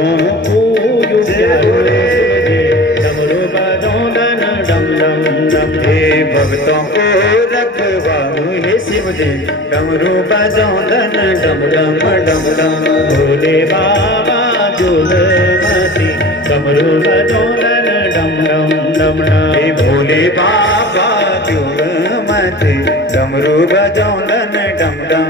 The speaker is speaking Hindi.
भक्तों को डमरू बजौलन डम डम डम। हे भक्तों को रखवाओ हे शिव जी, डमरू बजौलन डम डम डम डम। भोले बाबा झूलमती डमरू बजौलन डम डम डम डम। हे भोले बाबा झूलमती डमरू बजौलन डम डम